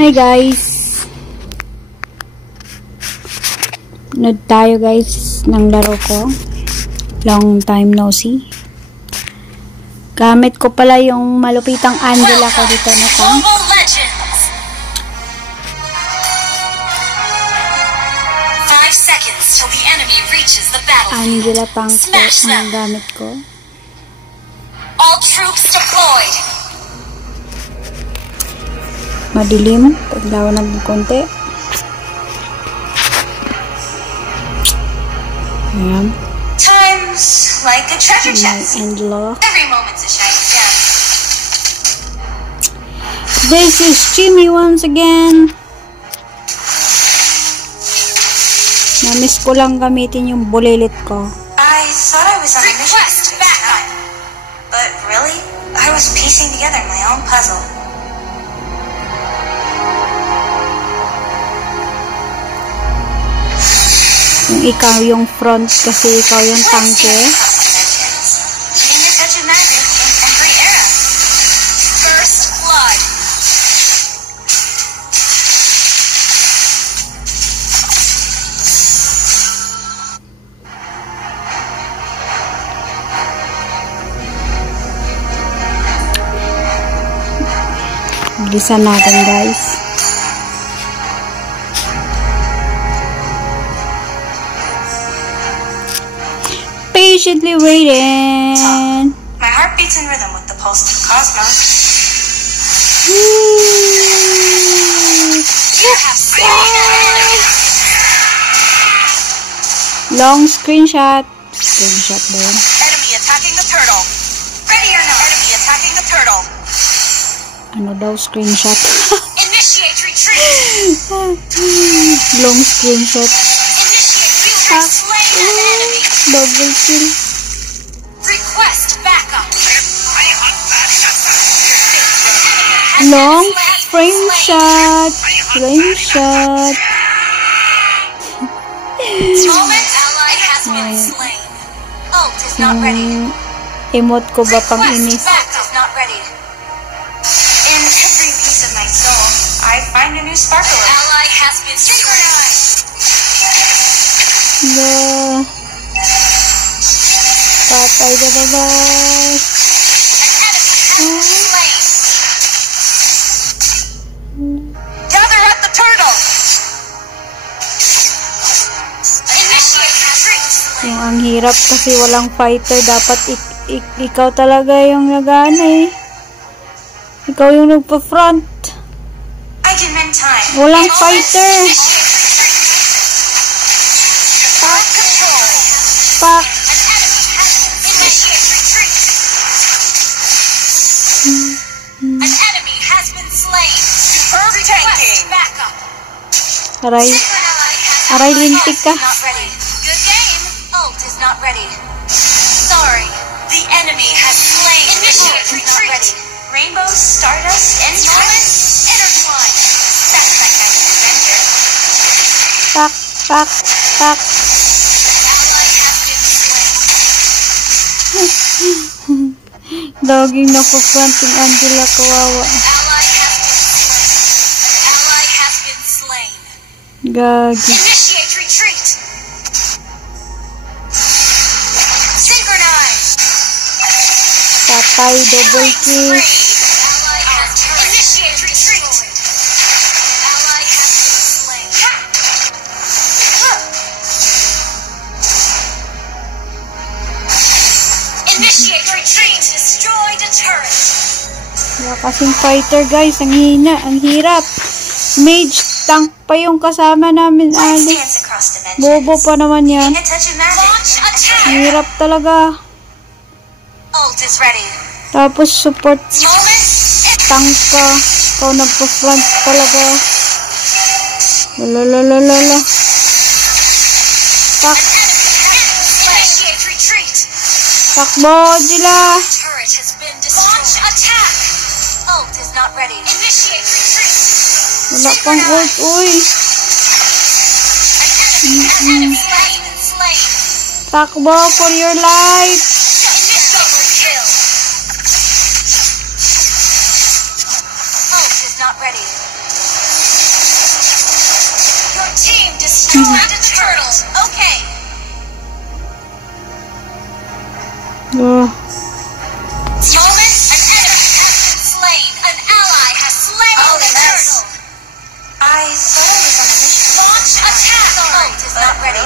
Hi guys! Nod tayo guys ng laro ko. Long time no see. Gamit ko pala yung malupitang Angela ko dito na tank. Angela tank ko ang gamit ko. All troops deployed. Madilim, paglawan ng konti. Ayan. Times like a treasure chest. Angela. Every moment's a shiny gem. This is Jimmy once again. Na-miss ko lang gamitin yung bulilit ko. I thought I was on a mission this time. But really, I was piecing together my own puzzle. Yung ikaw yung front kasi ikaw yung tanke. Eating a touch of magic in every era. First blood. Bilisan natin guys. Patiently waiting. My heart beats in rhythm with the pulse of the cosmos. You have slain an enemy. Long screenshot. Screenshot ba yun? Enemy attacking the turtle. Ready or not? Enemy attacking the turtle. Ano daw screenshot? Initiate retreat. Long screenshot. Initiate. You have slain an enemy. Double kill. Request backup. Long frame shot. Frame shot. Moment ally has been slain. Ult is not ready. Emote ko ba pang Request inis? backup is not ready. In every piece of my soul, I find a new sparkle. Ally has been synchronized. No. Patay na naman. An enemy has been slain. Gather at the turtle. Initiate retreat. Yung ang hirap kasi walang fighter. Dapat ikaw talaga yung nagana eh. Ikaw yung nagpa-front. I can mend time. Walang fighter. Pak control. Pak. Initiate retreat. An enemy has been slain. Superb tanking. Backup. Aray. Aray, lintik ka. Not ready. Good game. Ult is not ready. Sorry. The enemy has slain. Initiate retreat. Rainbow, stardust, and moments intertwined. That's my kind of adventure. Pak. Pak. Pak. Ally has been slain. Doging napa-front yung Angela, kawawa. Ally has been slain. An ally has been slain. Gagi. Initiate retreat. Synchronize. Patay, double kill. Ally has initiate retreat. Ally has been slain. Initiate retreat. Destroy the turret. Wala kasing fighter guys. Ang hina. Ang hirap. Mage tank pa yung kasama namin. Light Ali. stands across dimensions. Bobo pa naman yan. A touch of magic. Launch attack. Ang hirap talaga. Ult is ready. Tapos support Moment. tank ka. Ikaw nagpa-front talaga. Lalalala. Pak. Initiate retreat. Takbo sila. Turret has been destroyed. Launch attack. Ult is not ready. Initiate retreat. Wala pang ult. Uy. An enemy has been slain. Takbo for your life. Double kill. Ult is not ready. Destroyed a turtle. Okay. Oh. Moment. An enemy has been slain. An ally has slain the turtle. I thought I was on a mission. Launch attack. Ult is not ready.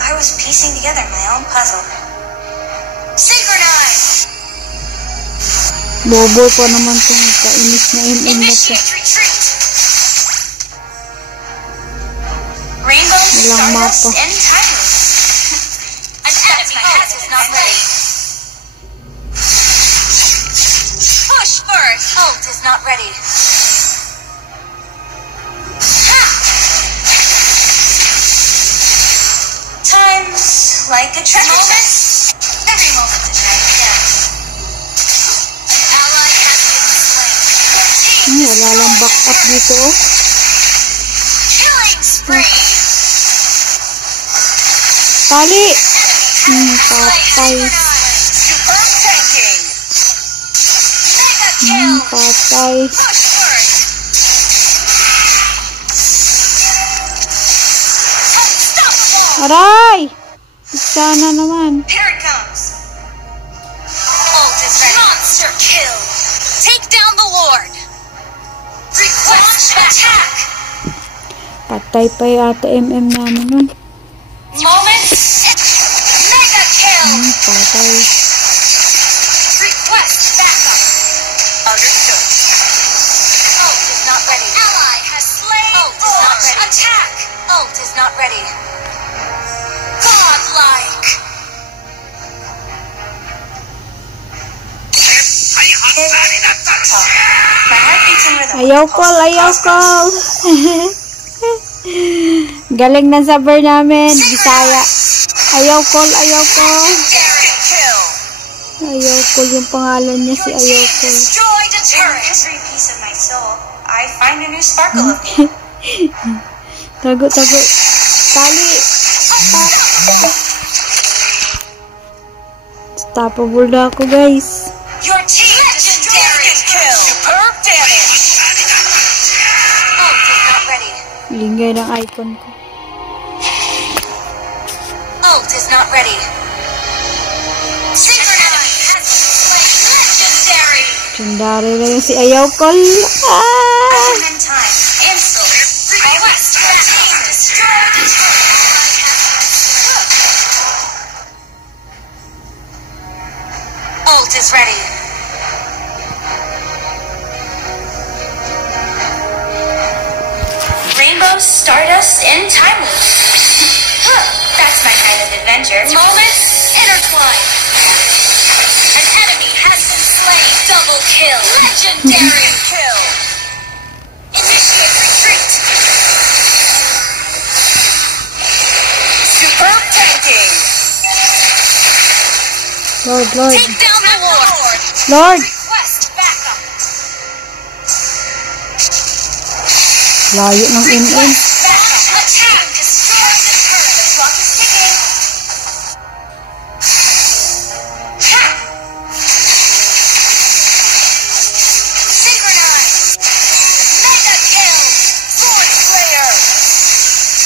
I was piecing together my own puzzle. Synchronize. Bobo pa naman kung kainis na MM na siya. Initiate retreat. Rainbow Walang mapa. Stardust and Timeless. An enemy is not ready. Push first. Ult is not ready. Ha! Times like a treasure chest. Every moment to try again. An ally has been slain. Wala lang backup dito, oh. Killing spree. Tali! Patay. Super tanking. Mega kill. Patay. Push first. Unstoppable. Aray! Sana naman. Here it comes. Ult is ready. Monster kill. Take down the Lord. Request attack. Patay pa yata MM namin nun. Moment. Mega kill. Patay. Request backup. Understood. Ult is not ready. Ally has slain. Ult is not ready. Attack. Ult is not ready. Godlike. My heart beats in rhythm. Ayaw call, ayaw call. Galing ng saber namin. Bisaya. Ayaw call, ayaw call. Daring kill. Ayaw call yung pangalan niya si Ayaw call. Destroyed a turret. Every piece of my soul, I find a new sparkle of me. Tago, tago. Tali. Stoppable na ako, guys. Your team legendary kill. Superb damage. Ult is not ready. Lingay ng icon ko. Ult is not ready. Synchronize has been slain. Legendary. Sundari na yung si Ayaw call. Ah! In time. Ansel. Request your team destroyed the turret. Ult is ready. Rainbow, Stardust, and Timeless. Huh, that's my kind of adventure. Moments intertwine. An enemy has been slain. Double kill. Legendary kill. Initiate retreat. Superb tanking. Lord, Lord. Take down the Lord. Lord! Request backup. Layo ng MM. Attack. Destroy the turret. The clock is ticking. Ha! Synchronize. Mega kill. Sword Slayer.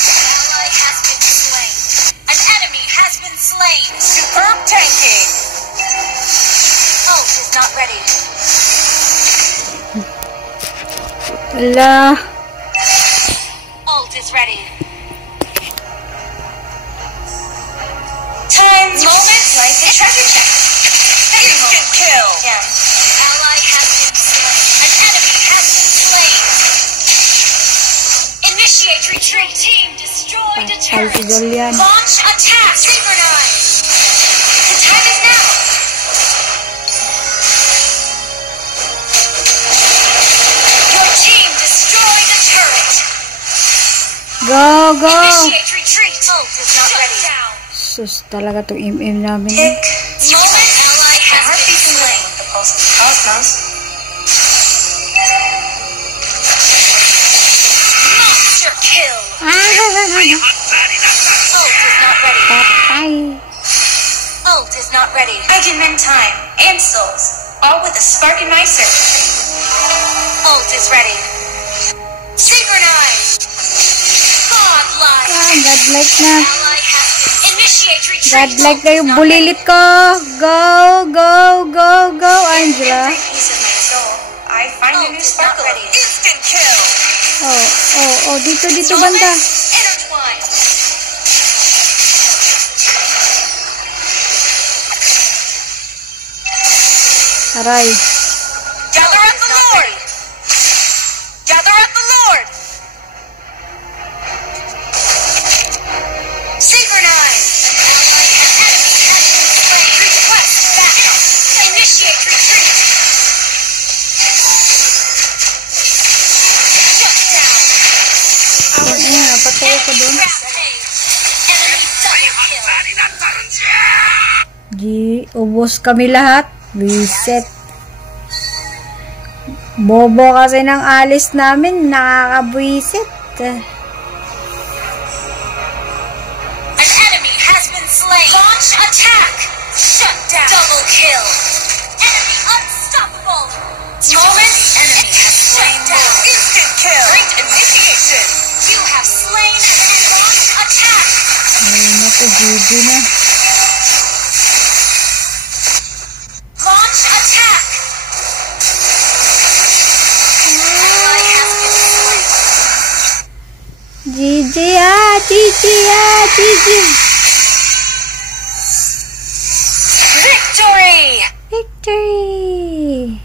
An ally has been slain. An enemy has been slain. Superb tanking. Ult is not ready. Ala. Ult is ready. Times moments like a treasure chest. Instant kill. An ally has been slain. An enemy has been slain. Initiate retreat. Team destroyed a Patay si turret. Julian. Launch attack. Synchronize. The time is now. Your team destroyed a turret. Go, go! Initiate retreat. Ult is not ready. Down. Sus, talaga tong MM namin. Tick. Moment. Ally has been slain. With the pulse of the cosmos. Monster kill. Ult is not ready. Patay. Ult is not ready. I can mend time and souls, all with a spark in my circuitry. Ult is ready. Synchronize. Godlike. Godlike na. Ally has been initiate retreat. Godlike na yung bulilit ko. Go, go, go, go, Angela. Every piece of my soul, I find a new sparkle. Instant kill. Oh, dito banda. Intertwine. Aray. Gather at the Lord. Gather at the Lord. Synchronize. Enemy has been slain. Request backup. Initiate retreat. Shut down. Ano, napatay ko dun. Rampage. Enemy double kill. Ubos kami lahat. Reset. Bobo kasi ng alis namin. Nakakabwisit. An enemy has been slain. Launch attack. Shut down. Double kill. Enemy unstoppable. Moment. Enemy has slain. Down. Instant kill. Great initiation. You have slain and launched attack. Ayun na to, GG na. Launch attack. Ally has been slain. GG ah! GG ah! GG! Victory. Victory!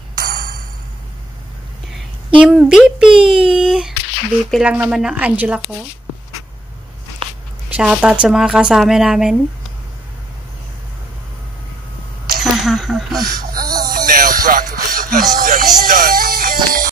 MVP! MVP lang naman ng Angela ko. Shoutout sa mga kasama namin. Now rocking with the legendary stunt.